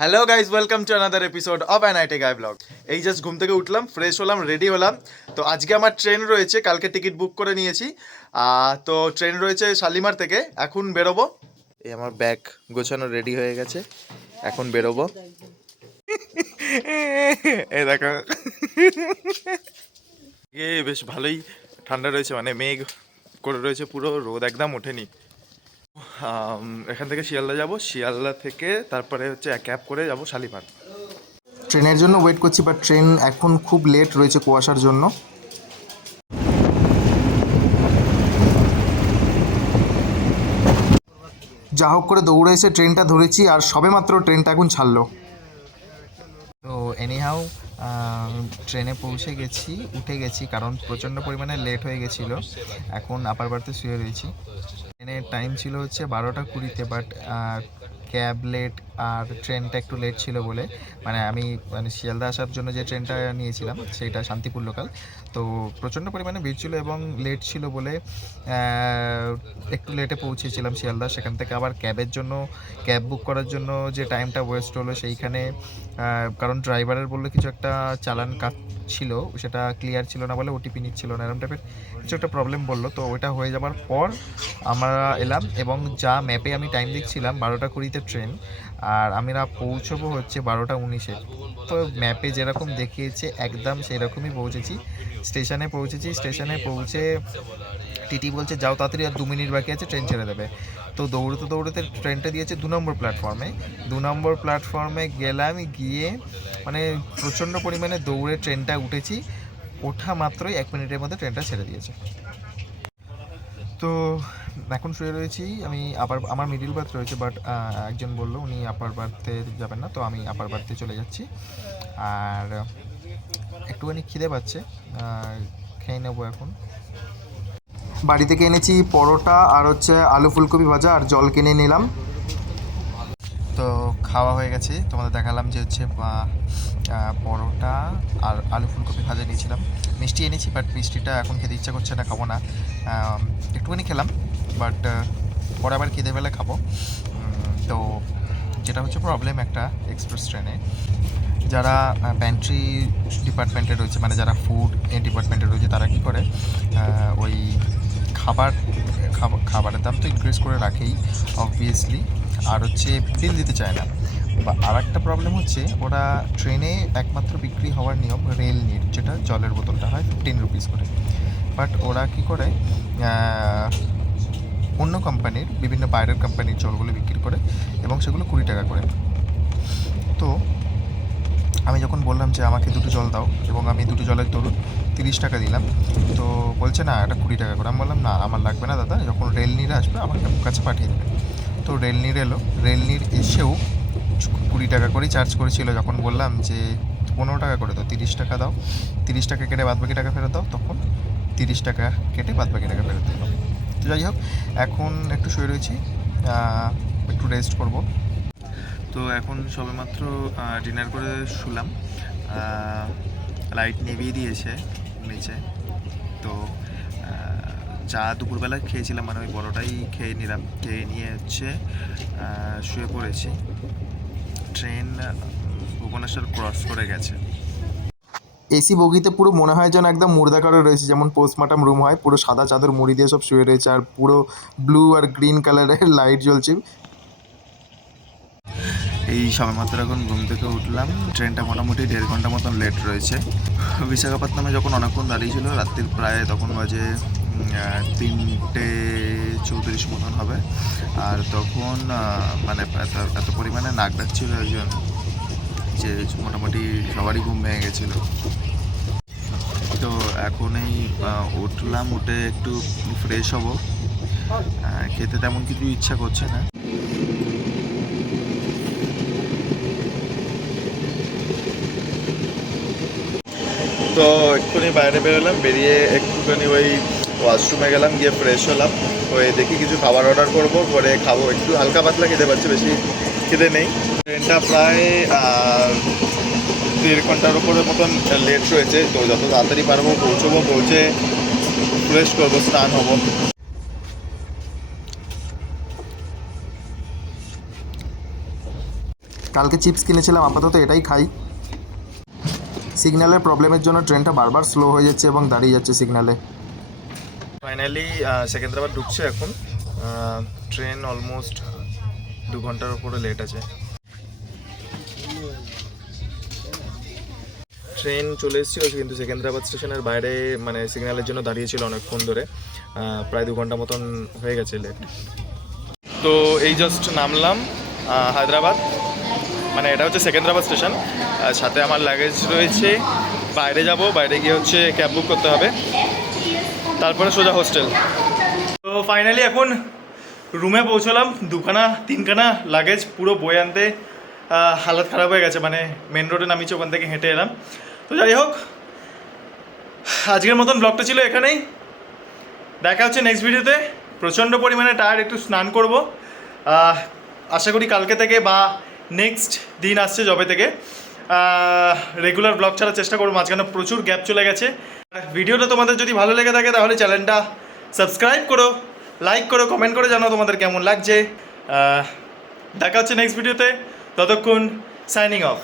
Hello guys, welcome to another episode of an IT guy blog. এই just ঘুম থেকে উঠলাম, ফ্রেশ হলাম, রেডি হলাম। তো আজকে আমার ট্রেন রয়েছে, কালকে টিকিট বুক করে নিয়েছি। তো ট্রেন রয়েছে শালিমার থেকে, এখন বেরোবো। এই আমার ব্যাগ গোছানো রেডি হয়ে গেছে, এখন বেরোবো। এই দেখো, বেশ ভালোই ঠান্ডা রয়েছে, মানে মেঘ করে রয়েছে, পুরো রোদ একদম ওঠেনি। এখান থেকে শিয়ালদা যাব, শিয়ালদা থেকে তারপরে হচ্ছে ক্যাব করে যাব শালিমার। ট্রেনের জন্য ওয়েট করছি, বাট ট্রেন এখন খুব লেট রয়েছে কুয়াশার জন্য। যা হোক করে দৌড়ে এসে ট্রেনটা ধরেছি, আর সবেমাত্র ট্রেনটা এখন ছাড়লো। তো এনিহাউ ট্রেনে পৌঁছে গেছি, উঠে গেছি, কারণ প্রচণ্ড পরিমাণে লেট হয়ে গেছিলো। এখন আপার বার্থে শুয়ে রয়েছি। ট্রেনের টাইম ছিল হচ্ছে 12টা 20-তে, বাট ক্যাব লেট আর ট্রেনটা একটু লেট ছিল বলে, আমি শিয়ালদা আসার জন্য যে ট্রেনটা নিয়েছিলাম সেইটা শান্তিপুর লোকাল, তো প্রচণ্ড পরিমাণে ভিড় ছিল এবং লেট ছিল বলে একটু লেটে পৌঁছেছিলাম শিয়ালদা। সেখান থেকে আবার ক্যাব বুক করার জন্য যে টাইমটা ওয়েস্ট হলো সেইখানে, কারণ ড্রাইভারের বললো কিছু একটা চালান কাট ছিল, সেটা ক্লিয়ার ছিল না বলে ওটিপি নিচ্ছিল না, এরকম টাইপের কিছু একটা প্রবলেম বললো। তো ওইটা হয়ে যাবার পর আমরা এলাম, এবং যা ম্যাপে আমি টাইম দেখছিলাম 12টা 20-তে ট্রেন, আর আমরা পৌঁছবো হচ্ছে 12টা 19-এ। তো ম্যাপে যেরকম দেখিয়েছে একদম সেই রকমই পৌঁছেছি। স্টেশনে পৌঁছে টিটি বলছে যাও তাড়াতাড়ি, আর 2 মিনিট বাকি আছে, ট্রেন ছেড়ে দেবে। তো দৌড়তে ট্রেনটা দিয়েছে 2 নম্বর প্ল্যাটফর্মে। 2 নম্বর প্ল্যাটফর্মে গেলাম, গিয়ে প্রচণ্ড পরিমাণে দৌড়ে ট্রেনটা উঠেছি। ওঠা মাত্রই 1 মিনিটের মধ্যে ট্রেনটা ছেড়ে দিয়েছে। তো এখন শুয়ে রয়েছি আমি। আমার মিডিল বার্থ রয়েছে, বাট একজন বললো উনি আপার বার্থে যাবেন না, তো আমি আপার বার্থে চলে যাচ্ছি। আর একটুখানি খিদে পাচ্ছে, খেয়ে নেবো এখন। বাড়ি থেকে এনেছি পরোটা আর হচ্ছে আলু ফুলকপি ভাজা, আর জল কিনে নিলাম। তো খাওয়া হয়ে গেছে, তোমাদের দেখালাম যে হচ্ছে পরোটা আর আলু ফুলকপি ভাজা নিয়েছিলাম। মিষ্টি এনেছি, বাট মিষ্টিটা এখন খেতে ইচ্ছা করছে না, খাবো না। একটুখানি খেলাম, বাট পরে আবার খিদে বেলা খাবো। তো যেটা হচ্ছে প্রবলেম একটা এক্সপ্রেস ট্রেনে, যারা প্যান্ট্রি ডিপার্টমেন্টে রয়েছে, যারা ফুড ডিপার্টমেন্টে রয়েছে, তারা কী করে ওই খাবারের দাম তো ইনক্রিজ করে রাখেই অবভিয়াসলি, আর হচ্ছে বিল দিতে চায় না। বা আর একটা প্রবলেম হচ্ছে, ওরা ট্রেনে একমাত্র বিক্রি হওয়ার নিয়ম রেল নির, যেটা জলের বোতলটা হয় 15 রুপিস করে, বাট ওরা কী করে অন্য কোম্পানির, বিভিন্ন বাইরের কোম্পানির জলগুলো বিক্রি করে, এবং সেগুলো 20 টাকা করে। তো আমি যখন বললাম যে আমাকে 2টো জল দাও, এবং আমি 2টো জলের দরুন 30 টাকা দিলাম, তো বলছে না, এটা 20 টাকা করে। আমি বললাম না, আমার লাগবে না দাদা, যখন রেল নিরে আসবে আমার কাছে পাঠিয়ে দেবে। তো রেল নির এলো, রেল নির এসেও 20 টাকা করেই চার্জ করেছিল। যখন বললাম যে 15 টাকা করে দাও, 30 টাকা দাও, 30 টাকা কেটে বাদবাকি টাকা ফেরত দাও, তখন 30 টাকা কেটে বাদবাকি টাকা ফেরত দিল। তো যাই হোক, এখন একটু শুয়ে রয়েছি, একটু রেস্ট করব। তো এখন সবেমাত্র ডিনার করে শুলাম, লাইট নিভিয়ে দিয়েছে নিচে। তো যা দুপুরবেলা খেয়েছিলাম, ওই বড়টাই খেয়ে নিলাম, খেয়ে নিয়ে হচ্ছে শুয়ে পড়েছি। ট্রেন ভুবনেশ্বর ক্রস করে গেছে। এসি বগিতে পুরো মনে হয় যেন একদম মুর্দাকারে রয়েছে, যেমন পোস্টমর্টম রুম হয়, পুরো সাদা চাদর মুড়ি দিয়ে সব শুয়ে রয়েছে, আর পুরো ব্লু আর গ্রিন কালারের লাইট জ্বলছে। এই সবেমাত্র এখন ঘুম থেকে উঠলাম। ট্রেনটা মোটামুটি 1.5 ঘন্টা মতন লেট রয়েছে। বিশাখাপত্তনমে যখন অনেকক্ষণ দাঁড়িয়েছিল, রাত্রির প্রায় তখন বাজে 3:34 মতন হবে। আর তখন এত পরিমাণে নাক ডাকছিল একজন, যে মোটামুটি সবারই ঘুম ভেঙে গেছিলো। তো এখন এই উঠলাম, উঠে একটু ফ্রেশ হব। খেতে তেমন কিছু ইচ্ছা করছে না। তো এক্ষুনি বাইরে বেরোলাম, বেরিয়ে একটুখানি ওই ওয়াশরুমে গেলাম, গিয়ে ফ্রেশ হলাম, ওই দেখি কিছু খাবার অর্ডার করবো, করে খাবো। একটু হালকা পাতলা খেতে পারছি, বেশি খেতে নেই। ট্রেনটা প্রায় 1.5 ঘন্টার উপরে মতন লেট রয়েছে, তো যত তাড়াতাড়ি পারবো পৌঁছবো, পৌঁছে ফ্রেশ করবো, স্নান হবো। কালকে চিপস কিনেছিলাম, আপাতত এটাই খাই। সিগন্যালের প্রবলেমের জন্য ট্রেনটা বারবার স্লো হয়ে যাচ্ছে এবং দাঁড়িয়ে যাচ্ছে সিগন্যালে। ফাইনালি সেকেন্দ্রাবাদ ঢুকছে এখন। ট্রেন অলমোস্ট 2 ঘন্টার উপরে লেট আছে। ট্রেন চলে এসেছিল কিন্তু সেকেন্দ্রাবাদ স্টেশনের বাইরে মানে সিগন্যালের জন্য দাঁড়িয়েছিল অনেকক্ষণ ধরে, প্রায় 2 ঘন্টা মতন হয়ে গেছে লেট। তো এই জাস্ট নামলাম হায়দ্রাবাদ, মানে এটা হচ্ছে সেকেন্দ্রাবাদ স্টেশন। সাথে আমার লাগেজ রয়েছে, বাইরে যাব, বাইরে গিয়ে হচ্ছে ক্যাব বুক করতে হবে, তারপরে সোজা হোস্টেল। তো ফাইনালি এখন রুমে পৌঁছলাম। 2-3খানা লাগেজ পুরো বয়ে আনতে হালত খারাপ হয়ে গেছে, মানে মেন রোডে নামিয়েছি, ওখান থেকে হেঁটে এলাম। তো যাই হোক, আজকের মতন ব্লগটা ছিল এখানেই। দেখা হচ্ছে নেক্সট ভিডিওতে। প্রচণ্ড পরিমাণে টায়ার্ড, একটু স্নান করব। আশা করি কালকে থেকে বা নেক্সট দিন আসছে যবে থেকে রেগুলার ব্লগ ছাড়ার চেষ্টা করবো। মাঝখানে প্রচুর গ্যাপ চলে গেছে। ভিডিওটা তোমাদের যদি ভালো লেগে থাকে তাহলে চ্যানেলটা সাবস্ক্রাইব করো, লাইক করো, কমেন্ট করে জানাও তোমাদের কেমন লাগছে। দেখা হচ্ছে নেক্সট ভিডিওতে, ততক্ষণ সাইনিং অফ।